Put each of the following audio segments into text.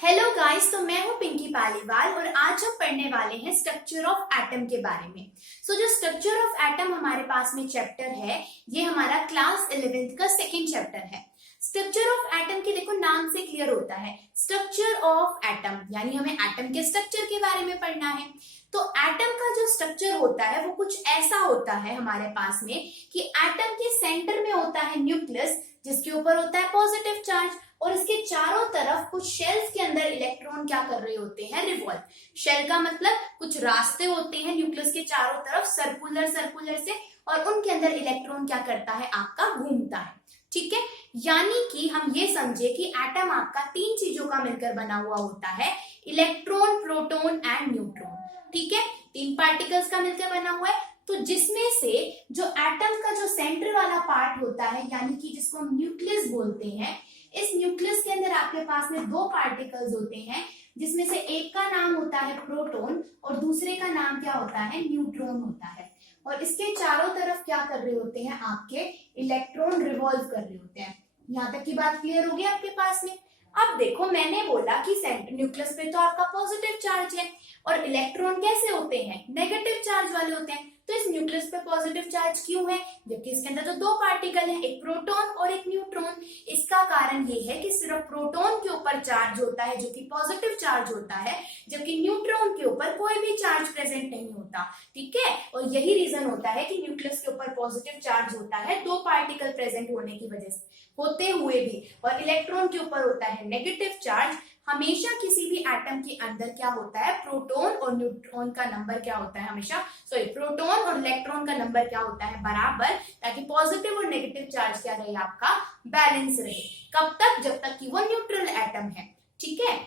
Hello guys, तो मैं हूं पिंकी पालीवाल और आज हम पढ़ने वाले हैं स्ट्रक्चर ऑफ एटम के बारे में। जो स्ट्रक्चर ऑफ एटम हमारे पास में चैप्टर है, ये हमारा क्लास 11th का सेकंड चैप्टर है। स्ट्रक्चर ऑफ एटम के देखो नाम से क्लियर होता है, स्ट्रक्चर ऑफ एटम यानी हमें एटम के स्ट्रक्चर के बारे में पढ़ना है। तो एटम का जो स्ट्रक्चर होता है वो कुछ ऐसा होता है हमारे पास में कि एटम के सेंटर में होता है न्यूक्लियस, जिसके ऊपर होता है पॉजिटिव चार्ज, और इसके चारों तरफ कुछ शेल्स के अंदर इलेक्ट्रॉन क्या कर रहे होते हैं, रिवॉल्व। शेल का मतलब कुछ रास्ते होते हैं न्यूक्लियस के चारों तरफ सर्कुलर से, और उनके अंदर इलेक्ट्रॉन क्या करता है, आपका घूमता है। ठीक है, यानी कि हम ये समझे कि एटम आपका तीन चीजों का मिलकर बना हुआ होता है, इलेक्ट्रॉन, प्रोटॉन एंड न्यूट्रॉन। ठीक है, तीन पार्टिकल्स का मिलकर बना हुआ है। तो जिसमें से जो एटम का जो सेंटर वाला पार्ट होता है, यानी कि जिसको हम न्यूक्लियस बोलते हैं, इस न्यूक्लियस के अंदर आपके पास में दो पार्टिकल्स होते हैं, जिसमें से एक का नाम होता है प्रोटॉन और दूसरे का नाम क्या होता है, न्यूट्रॉन होता है। और इसके चारों तरफ क्या कर रहे होते हैं, आपके इलेक्ट्रॉन रिवॉल्व कर रहे होते हैं। यहाँ तक की बात क्लियर होगी आपके पास में। अब देखो, मैंने बोला कि न्यूक्लियस पे तो आपका पॉजिटिव चार्ज है और इलेक्ट्रॉन कैसे होते हैं, नेगेटिव चार्ज वाले होते हैं। तो इस न्यूक्लियस पे पॉजिटिव चार्ज क्यों है, जबकि इसके अंदर तो दो पार्टिकल हैं, एक प्रोटॉन और एक न्यूट्रॉन। इसका कारण ये है कि सिर्फ प्रोटॉन के ऊपर चार्ज होता है जो कि पॉजिटिव चार्ज होता है, जबकि न्यूट्रॉन के ऊपर कोई भी चार्ज प्रेजेंट नहीं होता। ठीक है, और यही रीजन होता है कि न्यूक्लियस के ऊपर पॉजिटिव चार्ज होता है दो पार्टिकल प्रेजेंट होने की वजह से, होते हुए भी, और इलेक्ट्रॉन के ऊपर होता है नेगेटिव चार्ज। हमेशा किसी भी एटम के अंदर क्या होता है, प्रोटॉन और न्यूट्रॉन का नंबर क्या होता है, हमेशा प्रोटॉन और इलेक्ट्रॉन का नंबर क्या होता है, बराबर, ताकि पॉजिटिव और नेगेटिव चार्ज क्या रहे, आपका बैलेंस रहे। कब तक, जब तक कि वो न्यूट्रल एटम है। ठीक है,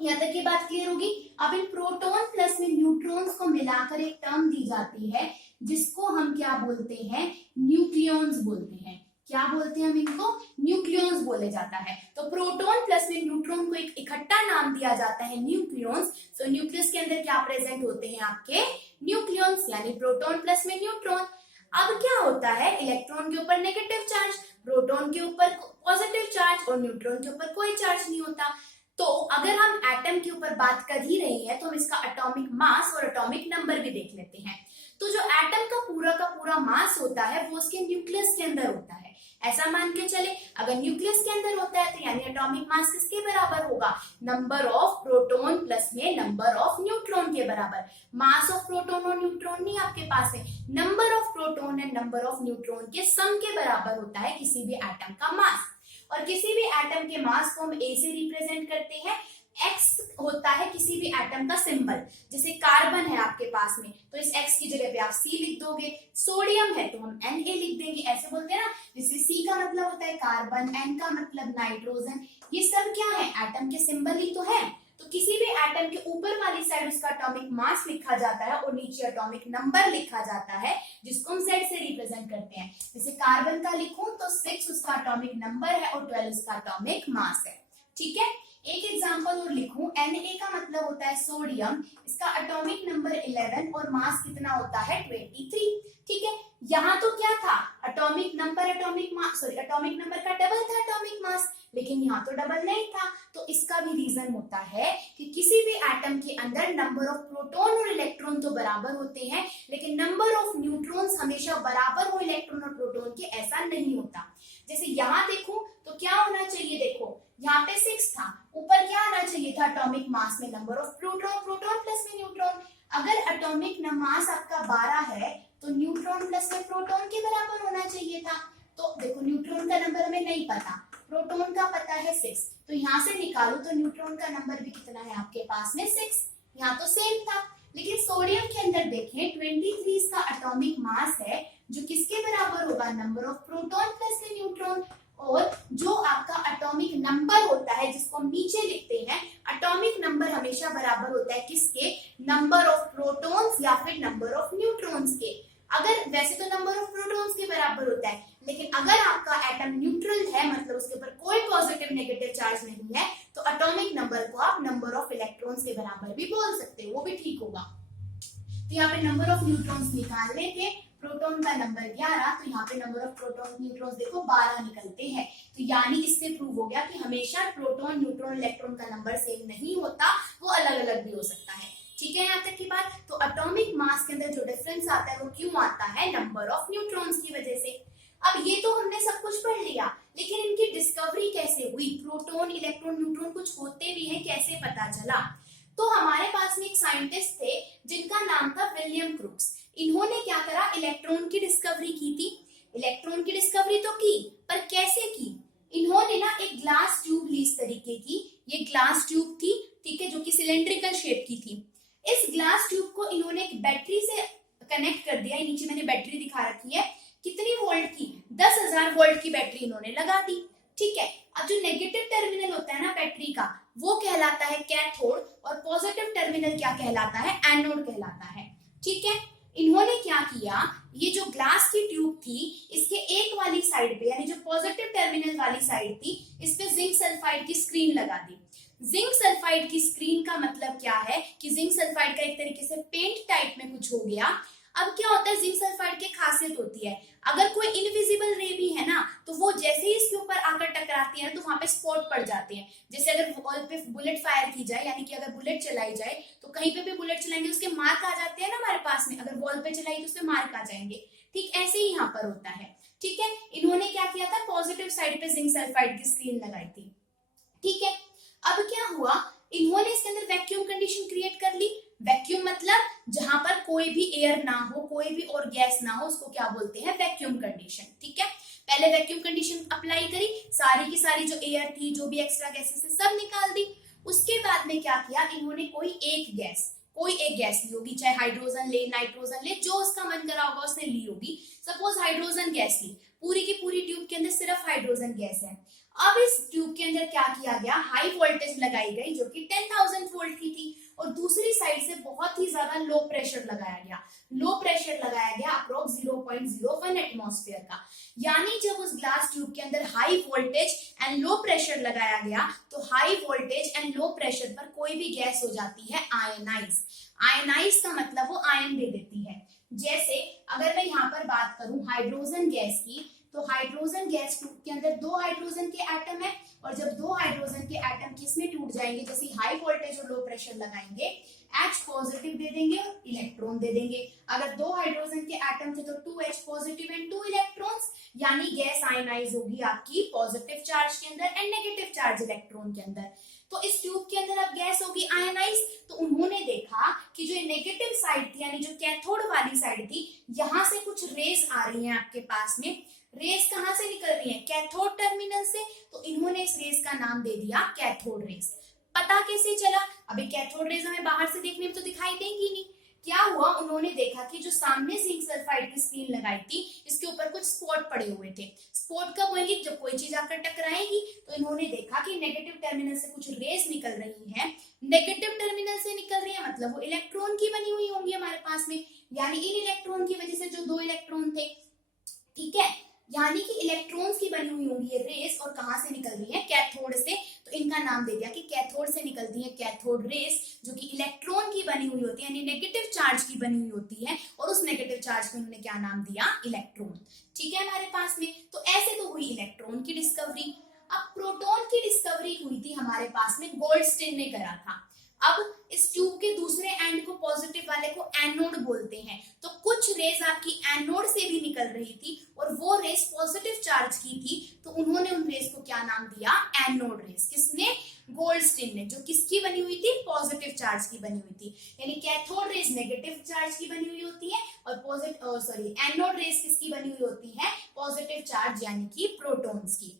यहाँ तक की बात क्लियर होगी। अब इन प्रोटॉन प्लस में न्यूट्रॉन्स को मिलाकर एक टर्म दी जाती है, जिसको हम क्या बोलते हैं, न्यूक्लियॉन्स बोलते हैं। क्या बोलते हैं हम इनको, न्यूक्लियॉन्स बोले जाता है। तो प्रोटॉन प्लस में न्यूट्रॉन को एक इकट्ठा नाम दिया जाता है, न्यूक्लियॉन्स। तो न्यूक्लियस के अंदर क्या प्रेजेंट होते हैं, आपके न्यूक्लियॉन्स, यानी प्रोटॉन प्लस में न्यूट्रॉन। अब क्या होता है, इलेक्ट्रॉन के ऊपर नेगेटिव चार्ज, प्रोटॉन के ऊपर पॉजिटिव चार्ज और न्यूट्रॉन के ऊपर कोई चार्ज नहीं होता। तो अगर हम एटम के ऊपर बात कर ही रहे हैं, तो हम इसका एटॉमिक मास और एटॉमिक नंबर भी देख लेते हैं। तो जो एटम का पूरा मास होता है वो उसके न्यूक्लियस के अंदर होता है। ऐसा मान के चले, अगर न्यूक्लियस के अंदर होता है तो यानी एटॉमिक मास किसके बराबर होगा, नंबर ऑफ प्रोटॉन प्लस में नंबर ऑफ न्यूट्रॉन के बराबर। मास ऑफ प्रोटॉन और न्यूट्रॉन नहीं आपके पास है, number of proton and number of neutron के सम के बराबर होता है किसी भी एटम का मास। और किसी भी एटम के मास को हम ए से रिप्रेजेंट करते हैं। एक्स होता है किसी भी एटम का सिंबल, जैसे कार्बन है आपके पास में, तो इस एक्स की जगह पे आप सी लिख दोगे। सोडियम है तो हम Na लिख देंगे, ऐसे बोलते हैं ना। जैसे सी का मतलब होता है कार्बन, N का मतलब नाइट्रोजन। ये सब क्या है, एटम के सिंबल ही तो है। तो किसी भी एटम के ऊपर वाली साइड उसका एटॉमिक मास लिखा जाता है और नीचे एटॉमिक नंबर लिखा जाता है, जिसको हम Z से रिप्रेजेंट करते हैं। जैसे कार्बन का लिखूं तो 6 उसका एटॉमिक नंबर है और 12 उसका एटॉमिक मास है। ठीक है, एक एग्जांपल और लिखूं, Na का मतलब होता है सोडियम, इसका एटॉमिक नंबर 11 और मास कितना होता है, 23। ठीक है, यहाँ तो क्या था, atomic number atomic mass, atomic number का डबल था एटॉमिक मास, लेकिन यहाँ तो डबल नहीं था। तो इसका भी रीजन होता है कि किसी भी एटम के अंदर नंबर ऑफ प्रोटॉन और इलेक्ट्रॉन तो बराबर होते हैं, लेकिन नंबर ऑफ न्यूट्रॉन्स हमेशा बराबर हो इलेक्ट्रॉन और प्रोटॉन के, ऐसा नहीं होता। जैसे यहाँ देखो तो क्या होना चाहिए, देखो यहाँ पे 6 था, ऊपर क्या आना चाहिए था, एटॉमिक मास में number of proton, proton plus में न्यूट्रॉन। अगर एटॉमिक मास आपका 12 है तो न्यूट्रॉन प्लस में प्रोटॉन के बराबर होना चाहिए था। तो देखो न्यूट्रॉन का नंबर हमें नहीं पता, प्रोटॉन का पता है 6, तो यहाँ से निकालो तो न्यूट्रॉन का नंबर भी कितना है आपके पास में, 6। यहाँ तो सेम था। लेकिन सोडियम के अंदर देखें 23 इसका एटॉमिक मास है, जो किसके बराबर होगा, नंबर ऑफ प्रोटॉन प्लस में न्यूट्रॉन। और जो आपका एटॉमिक नंबर होता है, जिसको हम नीचे लिखते हैं, एटॉमिक नंबर हमेशा बराबर होता है किसके, नंबर ऑफ प्रोटॉन्स या फिर नंबर ऑफ न्यूट्रॉन्स के। अगर वैसे तो नंबर ऑफ प्रोटॉन्स के बराबर होता है, लेकिन अगर आपका एटम न्यूट्रल है, मतलब उसके ऊपर कोई पॉजिटिव नेगेटिव चार्ज नहीं है, तो एटॉमिक नंबर को आप नंबर ऑफ इलेक्ट्रॉन्स के बराबर भी बोल सकते हो, वो भी ठीक होगा। तो यहाँ पे नंबर ऑफ न्यूट्रॉन्स निकालने थे, प्रोटॉन का नंबर 11, तो यहाँ पे नंबर ऑफ प्रोटॉन न्यूट्रॉन्स देखो 12 निकलते हैं। तो यानी इससे प्रूव हो गया कि हमेशा प्रोटॉन प्रोटॉन, न्यूट्रॉन, इलेक्ट्रॉन का नंबर सेम नहीं होता, वो अलग अलग भी हो सकता है। ठीक है, यहाँ तक की बात। तो एटॉमिक मास के अंदर जो डिफरेंस आता है वो क्यों आता है? नंबर ऑफ न्यूट्रॉन्स की वजह से। अब ये तो हमने सब कुछ पढ़ लिया, लेकिन इनकी डिस्कवरी कैसे हुई? प्रोटॉन, इलेक्ट्रॉन, न्यूट्रॉन कुछ होते भी हैं, कैसे पता चला? तो हमारे पास में एक साइंटिस्ट थे जिनका नाम था विलियम क्रूक्स। इन्होंने क्या करा? इलेक्ट्रॉन की डिस्कवरी की थी। इलेक्ट्रॉन की डिस्कवरी तो की, पर कैसे की? इन्होंने ना एक ग्लास ट्यूब ली इस तरीके की, ये ग्लास ट्यूब थी, ठीक है, जो कि सिलेंड्रिकल शेप की थी। इस ग्लास ट्यूब को इन्होंने एक बैटरी से कनेक्ट कर दिया। नीचे मैंने बैटरी दिखा रखी है, कितनी वोल्ट की? 10,000 वोल्ट की बैटरी इन्होंने लगा दी। ठीक है, अब जो नेगेटिव टर्मिनल होता है ना बैटरी का, वो कहलाता है कैथोड, और पॉजिटिव टर्मिनल क्या कहलाता है? एनोड कहलाता है। ठीक है, इन्होंने क्या किया, ये जो ग्लास की ट्यूब थी, इसके एक वाली साइड पे, यानी जो पॉजिटिव टर्मिनल वाली साइड थी, इस पे जिंक सल्फाइड की स्क्रीन लगा दी। जिंक सल्फाइड की स्क्रीन का मतलब क्या है कि जिंक सल्फाइड का एक तरीके से पेंट टाइप में कुछ हो गया। अब क्या होता है, जिंक सल्फाइड की खासियत होती है, अगर कोई इनविजिबल रे भी है ना, तो वो जैसे ही इसके ऊपर आकर टकराती है ना, तो वहां पे स्पॉट पड़ जाते हैं। जैसे अगर वॉल पे बुलेट फायर की जाए, यानी कि अगर बुलेट चलाई जाए, तो कहीं पे भी बुलेट चलाएंगे उसके मार्क आ जाते हैं ना हमारे पास में, अगर वॉल पे चलाई तो उससे मार्क आ जाएंगे। ठीक ऐसे ही यहाँ पर होता है। ठीक है, इन्होंने क्या किया था, पॉजिटिव साइड पे जिंक सल्फाइड की स्क्रीन लगाई थी। ठीक है, अब क्या हुआ, इन्होंने इसके अंदर वैक्यूम कंडीशन क्रिएट कर ली। वैक्यूम मतलब जहां पर कोई भी एयर ना हो, कोई भी और गैस ना हो, उसको क्या बोलते हैं? Vacuum condition. ठीक है, पहले वैक्यूम कंडीशन अप्लाई करी, सारी की सारी जो एयर थी, जो भी एक्स्ट्रा गैसेस थी, सब निकाल दी। उसके बाद में क्या किया, इन्होंने कोई एक गैस ली होगी, चाहे हाइड्रोजन ले, नाइट्रोजन ले, जो उसका मन करा होगा उसने ली होगी। सपोज हाइड्रोजन गैस ली, पूरी की पूरी ट्यूब के अंदर सिर्फ हाइड्रोजन गैस है। अब इस ट्यूब के अंदर क्या किया गया, हाई वोल्टेज लगाई गई, जो कि 10,000 वोल्ट की थी, और दूसरी साइड से बहुत ही ज्यादा लो प्रेशर लगाया गया। लो प्रेशर लगाया गया अप्रोक्स 0.01 एटमॉस्फेयर का। यानी जब उस ग्लास ट्यूब के अंदर high voltage and low pressure लगाया गया, तो high voltage and low pressure पर कोई भी गैस हो जाती है आयनाइज। आयनाइज का मतलब वो आयन दे देती है। जैसे अगर मैं यहाँ पर बात करूं हाइड्रोजन गैस की, तो हाइड्रोजन गैस ट्यूब के अंदर 2 हाइड्रोजन के एटम है, और जब 2 हाइड्रोजन के एटम किसमें टूट जाएंगे, जैसे हाई वोल्टेज और लो प्रेशर लगाएंगे, H पॉजिटिव दे देंगे और इलेक्ट्रॉन दे देंगे। अगर 2 हाइड्रोजन के एटम थे तो 2H पॉजिटिव एंड 2 इलेक्ट्रॉन्स, यानी गैस आयनाइज होगी आपकी पॉजिटिव चार्ज के अंदर एंड नेगेटिव चार्ज इलेक्ट्रॉन के अंदर। तो इस ट्यूब के अंदर अब गैस होगी आयनाइज। तो उन्होंने देखा कि जो नेगेटिव साइड थी, यानी जो कैथोड वाली साइड थी, यहां से कुछ रेस आ रही हैं आपके पास में। रेस कहां से निकल रही है? कैथोड टर्मिनल से। तो इन्होंने इस रेस का नाम दे दिया कैथोड रेस। पता कैसे चला? अभी कैथोड रेस हमें बाहर से देखने में तो दिखाई देंगी नहीं। क्या हुआ, उन्होंने देखा कि जो सामने जिंक सल्फाइड की स्क्रीन लगाई थी, इसके ऊपर कुछ स्पॉट पड़े हुए थे। स्पॉट कब होंगे? जब कोई चीज आकर टकराएगी। तो इन्होंने देखा कि नेगेटिव टर्मिनल से कुछ रेस निकल रही है। नेगेटिव टर्मिनल से निकल रही है मतलब वो इलेक्ट्रॉन की बनी हुई होंगी हमारे पास में, यानी इन इलेक्ट्रॉन की वजह से जो 2 इलेक्ट्रॉन थे, ठीक है, यानी कि इलेक्ट्रॉन्स की बनी हुई होंगी ये रेस, और कहां से निकल रही है? कैथोड से। तो इनका नाम दे दिया कि कैथोड से निकलती है कैथोड रेस, जो कि इलेक्ट्रॉन की बनी हुई होती है, यानी नेगेटिव चार्ज की बनी हुई होती है, और उस नेगेटिव चार्ज को उन्होंने क्या नाम दिया? इलेक्ट्रॉन। ठीक है हमारे पास में। तो ऐसे तो हुई इलेक्ट्रॉन की डिस्कवरी। अब प्रोटॉन की डिस्कवरी हुई थी हमारे पास में, गोल्डस्टीन ने करा था। अब इस ट्यूब के दूसरे एंड को, पॉजिटिव वाले को, एनोड बोलते हैं। तो कुछ रेस आपकी एनोड से भी निकल रही थी, और वो रेस पॉजिटिव चार्ज की थी, तो उन्होंने उन रेस को क्या नाम दिया? Anode rays. किसने? गोल्डस्टीन ने। जो किसकी बनी हुई थी? पॉजिटिव चार्ज की बनी हुई थी। यानी कैथोड रेस नेगेटिव चार्ज की बनी हुई होती है, और एनोड रेस किसकी बनी हुई होती है? पॉजिटिव चार्ज यानी कि प्रोटॉन्स की।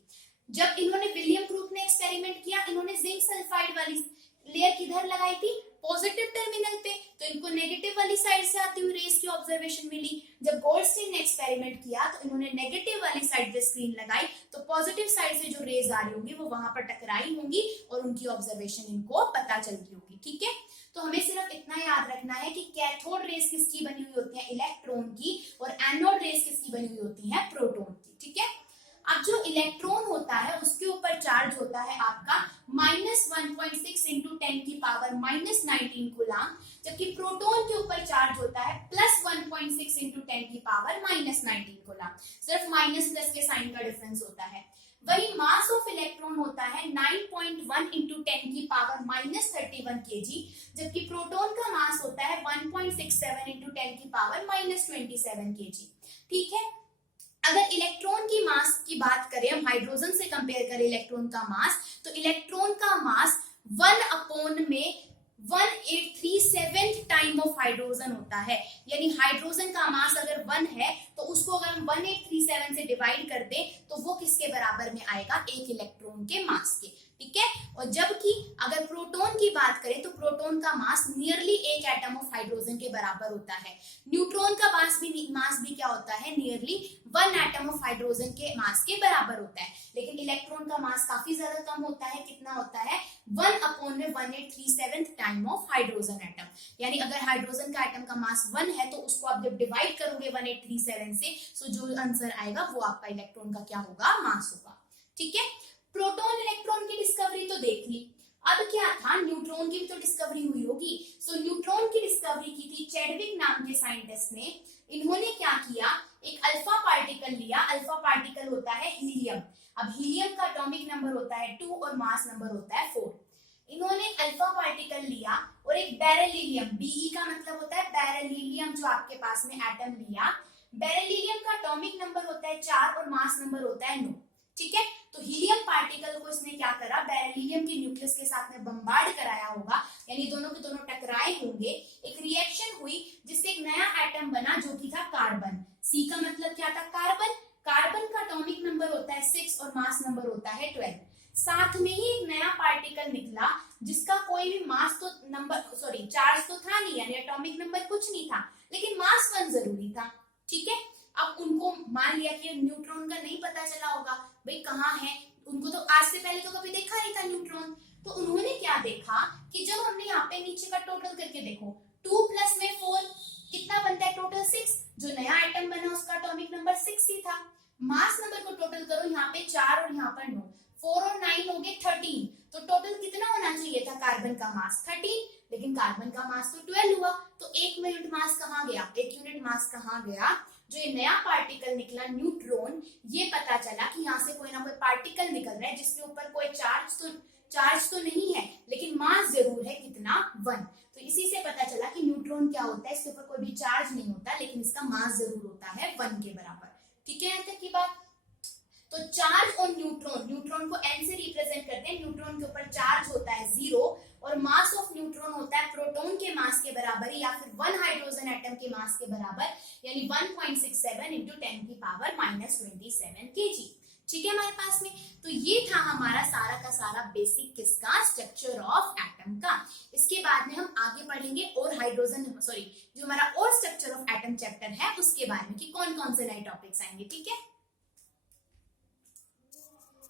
जब इन्होंने, विलियम क्रूक ने एक्सपेरिमेंट किया, इन्होंने जिंक सल्फाइड वाली लेयर किधर लगाई थी? पॉजिटिव टर्मिनल पे। तो इनको नेगेटिव वाली साइड से आती हुई रेस की ऑब्जर्वेशन मिली। जब गोल्डस्टीन ने एक्सपेरिमेंट किया, तो इन्होंने नेगेटिव वाली साइड पे स्क्रीन लगाई, तो पॉजिटिव साइड से जो रेज आ रही होंगी वो वहां पर टकराई होंगी, और उनकी ऑब्जर्वेशन इनको पता चलती होगी। ठीक है, तो हमें सिर्फ इतना याद रखना है कि कैथोड रेस किसकी बनी हुई होती है? इलेक्ट्रॉन की, और एनोड रेस किसकी बनी हुई होती है? प्रोटॉन की। ठीक है, अब जो इलेक्ट्रॉन होता है उसके ऊपर चार्ज होता है आपका -1.6 इंटू 10 की पावर -19 कूलम, जबकि प्रोटॉन के ऊपर चार्ज होता है +1.6 इंटू 10 की पावर -19 कूलम। सिर्फ माइनस प्लस के साइन का डिफरेंस होता है। वही मास ऑफ इलेक्ट्रॉन होता है 9.1 इंटू 10 की पावर माइनस 31 केजी, जबकि प्रोटॉन का मास होता है 1.67 इंटू 10 की पावर माइनस 27 केजी। ठीक है, अगर इलेक्ट्रॉन की मास की बात करें, हम हाइड्रोजन से कंपेयर करें इलेक्ट्रॉन का मास, तो इलेक्ट्रॉन का मास 1 में 1837 टाइम ऑफ हाइड्रोजन होता है। यानी हाइड्रोजन का मास अगर 1 है तो उसको अगर हम 1837 से डिवाइड कर दें तो वो किसके बराबर में आएगा, एक इलेक्ट्रॉन के मास के। ठीक है, और जबकि अगर प्रोटॉन की बात करें तो प्रोटॉन का मास नियरली एक एटम ऑफ हाइड्रोजन के बराबर होता है। न्यूट्रॉन का मास भी क्या होता है, नियरली 1 एटम ऑफ हाइड्रोजन के मास के बराबर होता है। लेकिन इलेक्ट्रॉन का मास काफी ज्यादा कम होता है, कितना होता है, 1 में 1837 टाइम ऑफ हाइड्रोजन एटम। यानी अगर हाइड्रोजन का एटम का मास 1 है तो उसको आप जब डिवाइड करोगे 1837 से, सो जो आंसर आएगा वो आपका इलेक्ट्रॉन का क्या होगा, मास होगा। ठीक है, प्रोटॉन इलेक्ट्रॉन की डिस्कवरी तो देख ली, अब क्या था, न्यूट्रॉन की भी तो डिस्कवरी हुई होगी। सो न्यूट्रॉन की डिस्कवरी की थी चैडविक नाम के साइंटिस्ट ने। इन्होंने क्या किया, एक अल्फा पार्टिकल लिया, अल्फा पार्टिकल होता है हीलियम। अब हीलियम का एटॉमिक नंबर होता है 2 और मास नंबर होता है 4। इन्होंने अल्फा पार्टिकल लिया और एक बेरिलियम, बीई का मतलब होता है बेरिलियम, जो आपके पास में एटम लिया। बेरिलियम का एटॉमिक नंबर होता है 4 और मास नंबर होता है 9। ठीक है, तो हीलियम पार्टिकल को इसने क्या करा, बेरिलियम के न्यूक्लियस के साथ में बम्बार्ड कराया होगा, यानी दोनों के दोनों टकराए होंगे, एक रिएक्शन हुई जिससे एक नया एटम बना जो कि था कार्बन। सी का मतलब क्या था, कार्बन। कार्बन का एटॉमिक नंबर होता है 6 और मास नंबर होता है 12। साथ में ही एक नया पार्टिकल निकला जिसका कोई भी मास तो चार्ज तो था नहीं, यानी एटॉमिक नंबर कुछ नहीं था, लेकिन मास 1 जरूरी था। ठीक है, अब उनको मान लिया कि न्यूट्रॉन का नहीं पता चला होगा, भाई कहाँ है, उनको तो आज से पहले तो कभी देखा नहीं था न्यूट्रॉन। तो उन्होंने क्या देखा कि जब हमने यहाँ पे नीचे का टोटल करके देखो, 2 प्लस में 4 कितना बनता है, टोटल 6। जो नया आइटम बना उसका एटॉमिक नंबर 6 ही था। मास नंबर को टोटल करो, यहाँ पे 4 और यहाँ पर 9, 4 और 9 हो गए 13। तो टोटल कितना होना चाहिए था कार्बन का मास, 13, लेकिन कार्बन का मास तो 12 हुआ। तो 1 यूनिट मास कहाँ गया, 1 यूनिट मास कहाँ गया, जो ये नया पार्टिकल निकला न्यूट्रॉन, ये पता चला कि यहाँ से कोई ना कोई पार्टिकल निकल रहा है जिसके ऊपर कोई चार्ज तो नहीं है, लेकिन मास जरूर है, कितना, 1। तो इसी से पता चला कि न्यूट्रॉन क्या होता है, इसके ऊपर कोई भी चार्ज नहीं होता, लेकिन इसका मास जरूर होता है 1 के बराबर। ठीक है, यहाँ तक की बात। तो चार्ज और न्यूट्रॉन को n से रिप्रेजेंट करते हैं। न्यूट्रॉन के ऊपर चार्ज होता है 0 और मास ऑफ न्यूट्रॉन होता है प्रोटॉन के मास के बराबर या फिर 1 हाइड्रोजन एटम के मास के बराबर, यानी 1.67 इंटू 10 की पावर माइनस 27 केजी। ठीक है हमारे पास में। तो ये था हमारा सारा का सारा बेसिक किसका, स्ट्रक्चर ऑफ एटम का। इसके बाद में हम आगे पढ़ेंगे और जो हमारा और स्ट्रक्चर ऑफ एटम चैप्टर है उसके बारे में कि कौन कौन से नए टॉपिक्स आएंगे। ठीक है।